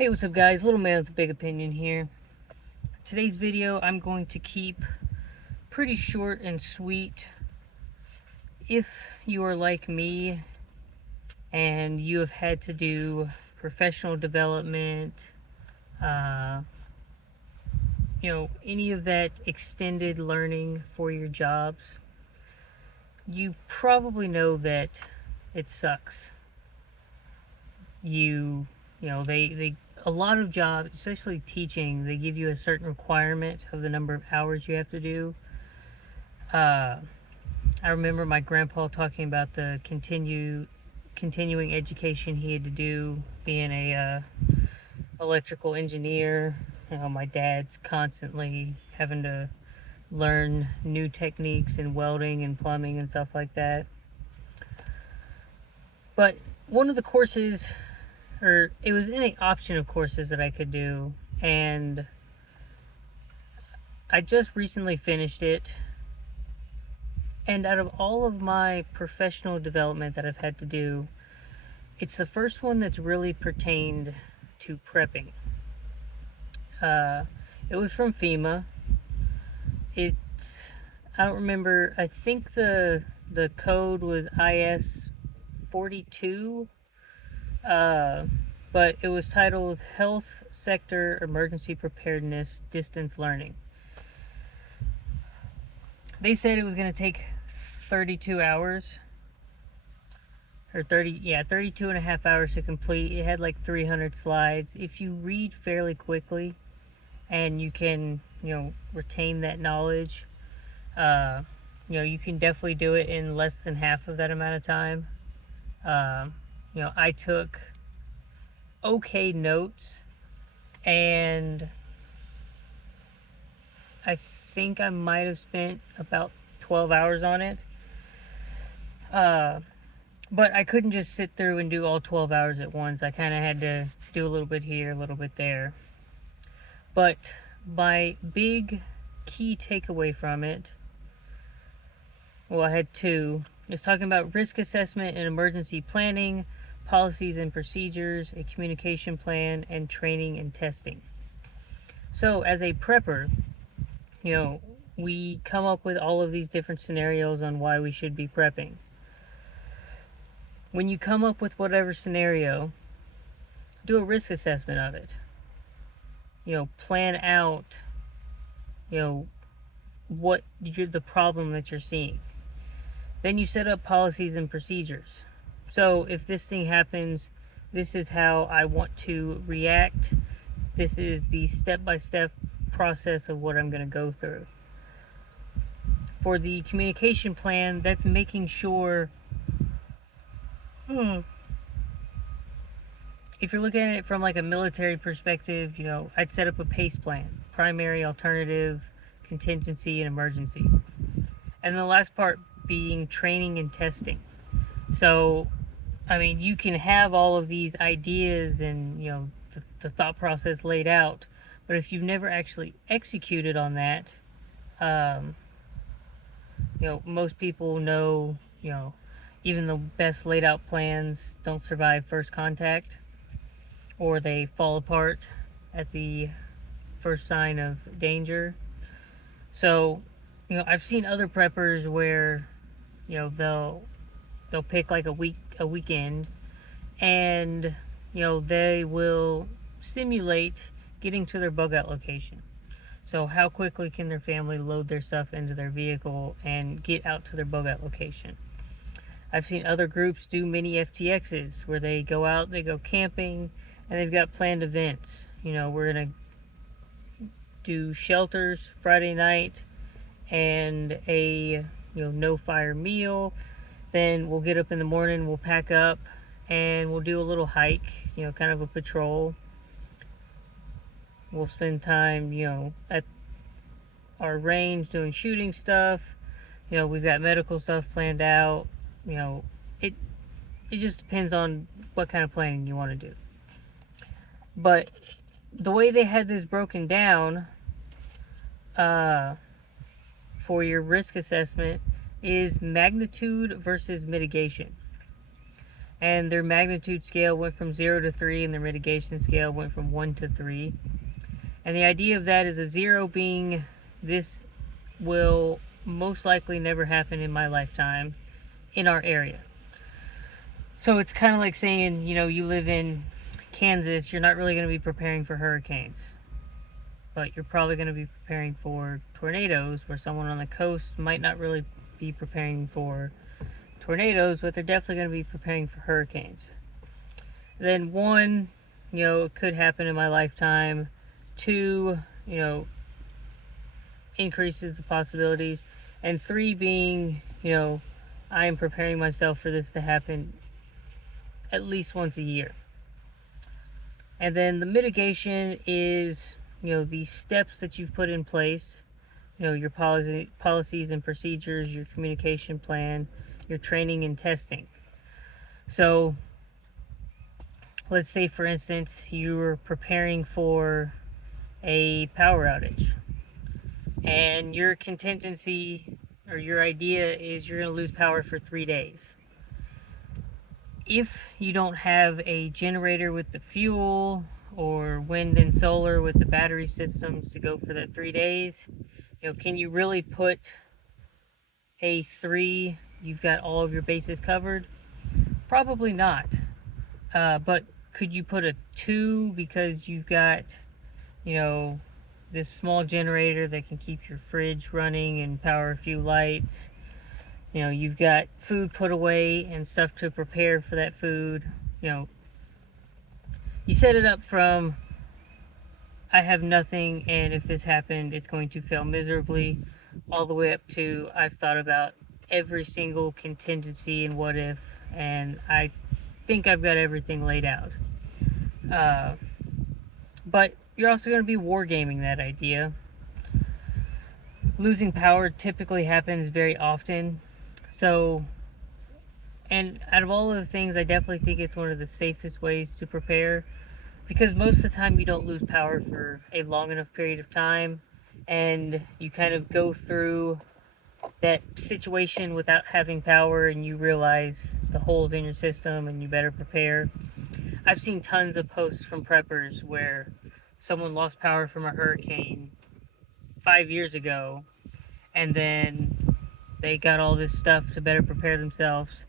Hey, what's up guys? Little man with a big opinion here. Today's video I'm going to keep pretty short and sweet. If you are like me and you have had to do professional development, uh, any of that extended learning for your jobs, you probably know that it sucks. They a lot of jobs, especially teaching, they give you a certain requirement of the number of hours you have to do. I remember my grandpa talking about the continuing education he had to do, being a electrical engineer. My dad's constantly having to learn new techniques in welding and plumbing and stuff like that. But one of the courses, or it was in an option of courses that I could do, and I just recently finished it. And out of all of my professional development that I've had to do, it's the first one that's really pertained to prepping. It was from FEMA. It's, I don't remember, I think the code was IS 42, but it was titled Health Sector Emergency Preparedness Distance Learning. They said it was going to take 32 hours, or 32 and a half hours to complete. It had like 300 slides. If you read fairly quickly and you can, retain that knowledge, you can definitely do it in less than half of that amount of time. I took okay notes, and I think I might have spent about 12 hours on it. But I couldn't just sit through and do all 12 hours at once. I kind of had to do a little bit here, a little bit there. But my big key takeaway from it, well, I had two. It's talking about risk assessment and emergency planning, policies and procedures, a communication plan, and training and testing. So as a prepper, we come up with all of these different scenarios on why we should be prepping. When you come up with whatever scenario, do a risk assessment of it. Plan out, what the problem that you're seeing. Then you set up policies and procedures. So if this thing happens, this is how I want to react. This is the step-by-step process of what I'm going to go through. For the communication plan, that's making sure, if you're looking at it from like a military perspective, I'd set up a PACE plan: primary, alternative, contingency, and emergency. And the last part being training and testing. So, you can have all of these ideas and, the thought process laid out, but if you've never actually executed on that, most people know, even the best laid out plans don't survive first contact, or they fall apart at the first sign of danger. So, I've seen other preppers where, they'll pick like a weekend, and they will simulate getting to their bug out location. So how quickly can their family load their stuff into their vehicle and get out to their bug out location? I've seen other groups do mini FTXs where they go out, they go camping, and they've got planned events. We're gonna do shelters Friday night and a no fire meal. Then we'll get up in the morning, we'll pack up, and we'll do a little hike, kind of a patrol. We'll spend time, at our range doing shooting stuff. We've got medical stuff planned out. It just depends on what kind of planning you want to do. But the way they had this broken down, for your risk assessment, is magnitude versus mitigation. and their magnitude scale went from 0 to 3, and their mitigation scale went from 1 to 3. And the idea of that is a 0 being this will most likely never happen in my lifetime in our area. So it's kind of like saying, you live in Kansas, you're not really going to be preparing for hurricanes, but you're probably going to be preparing for tornadoes, where someone on the coast might not really be preparing for tornadoes, but they're definitely going to be preparing for hurricanes. Then 1, it could happen in my lifetime. 2, increases the possibilities. And 3 being, I am preparing myself for this to happen at least once a year. And then the mitigation is, the steps that you've put in place, your policies and procedures, your communication plan, your training and testing. So let's say, for instance, you were preparing for a power outage, and your contingency or your idea is you're going to lose power for 3 days. If you don't have a generator with the fuel, or wind and solar with the battery systems to go for that 3 days, can you really put a 3, you've got all of your bases covered? Probably not. But could you put a 2 because you've got, this small generator that can keep your fridge running and power a few lights? You've got food put away and stuff to prepare for that food. You set it up from, I have nothing, and if this happened, it's going to fail miserably, all the way up to, I've thought about every single contingency and what if, and I think I've got everything laid out. But you're also going to be wargaming that idea. Losing power typically happens very often. So, and out of all of the things, I definitely think it's one of the safest ways to prepare, because most of the time you don't lose power for a long enough period of time, and you kind of go through that situation without having power, and you realize the holes in your system and you better prepare. I've seen tons of posts from preppers where someone lost power from a hurricane 5 years ago, and then they got all this stuff to better prepare themselves,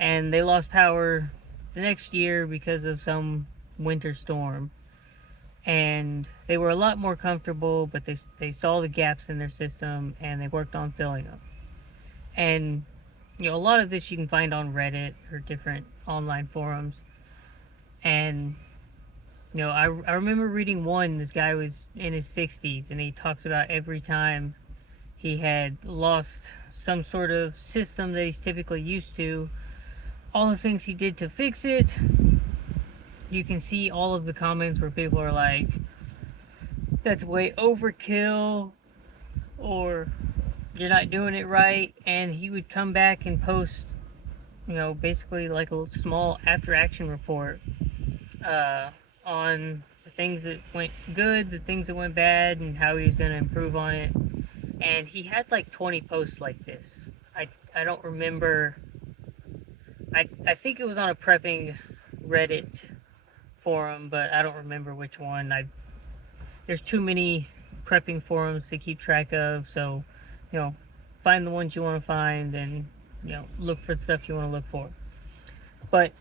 and they lost power the next year because of some winter storm, and they were a lot more comfortable, but they saw the gaps in their system and they worked on filling them. And a lot of this you can find on Reddit or different online forums. And I remember reading one. This guy was in his 60s, and he talked about every time he had lost some sort of system that he's typically used to, all the things he did to fix it. You can see all of the comments where people are like, that's way overkill, or you're not doing it right. And he would come back and post, basically like a small after action report on the things that went good, the things that went bad, and how he was going to improve on it. And he had like 20 posts like this. I don't remember. I think it was on a prepping Reddit forum, but I don't remember which one. There's too many prepping forums to keep track of, so find the ones you want to find, and look for the stuff you want to look for. But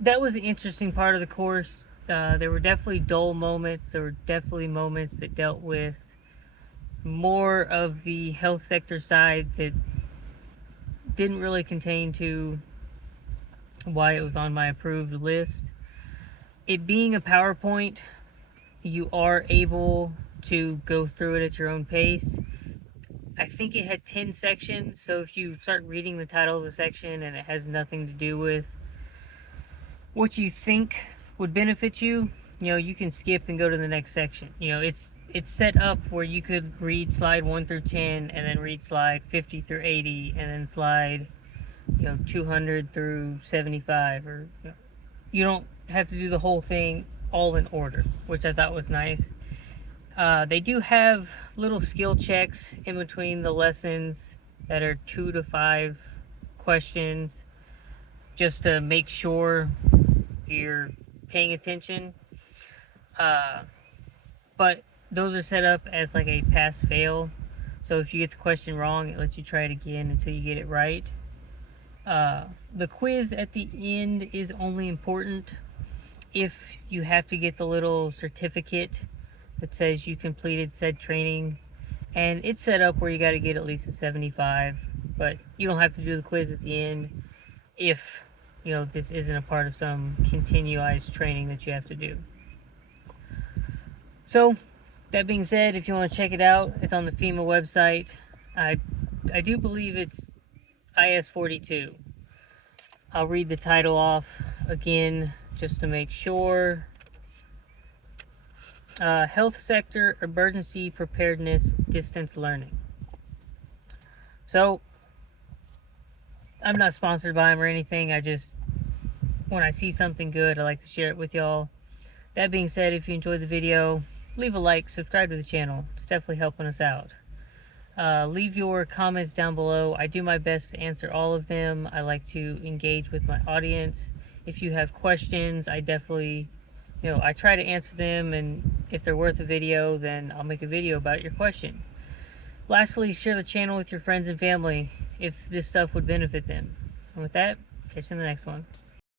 that was the interesting part of the course. There were definitely dull moments. There were definitely moments that dealt with more of the health sector side that didn't really contain to why it was on my approved list. It being a PowerPoint, you are able to go through it at your own pace. I think it had 10 sections, so if you start reading the title of a section and it has nothing to do with what you think would benefit you, you can skip and go to the next section. It's set up where you could read slide 1 through 10, and then read slide 50 through 80, and then slide 200 through 75, or you don't have to do the whole thing all in order, which I thought was nice. They do have little skill checks in between the lessons that are 2 to 5 questions. just to make sure you're paying attention. But those are set up as like a pass fail. So if you get the question wrong, it lets you try it again until you get it right. The quiz at the end is only important if you have to get the little certificate that says you completed said training. And it's set up where you got to get at least a 75, but you don't have to do the quiz at the end if this isn't a part of some continuous training that you have to do. So that being said, if you want to check it out, it's on the FEMA website. I do believe it's IS-42. I'll read the title off again just to make sure. Health Sector Emergency Preparedness Distance Learning. So, I'm not sponsored by them or anything. When I see something good, I like to share it with y'all. That being said, if you enjoyed the video, leave a like, subscribe to the channel. It's definitely helping us out. Leave your comments down below. I do my best to answer all of them. I like to engage with my audience. If you have questions, I definitely, I try to answer them, and if they're worth a video, then I'll make a video about your question. Lastly, share the channel with your friends and family if this stuff would benefit them. And with that, catch you in the next one.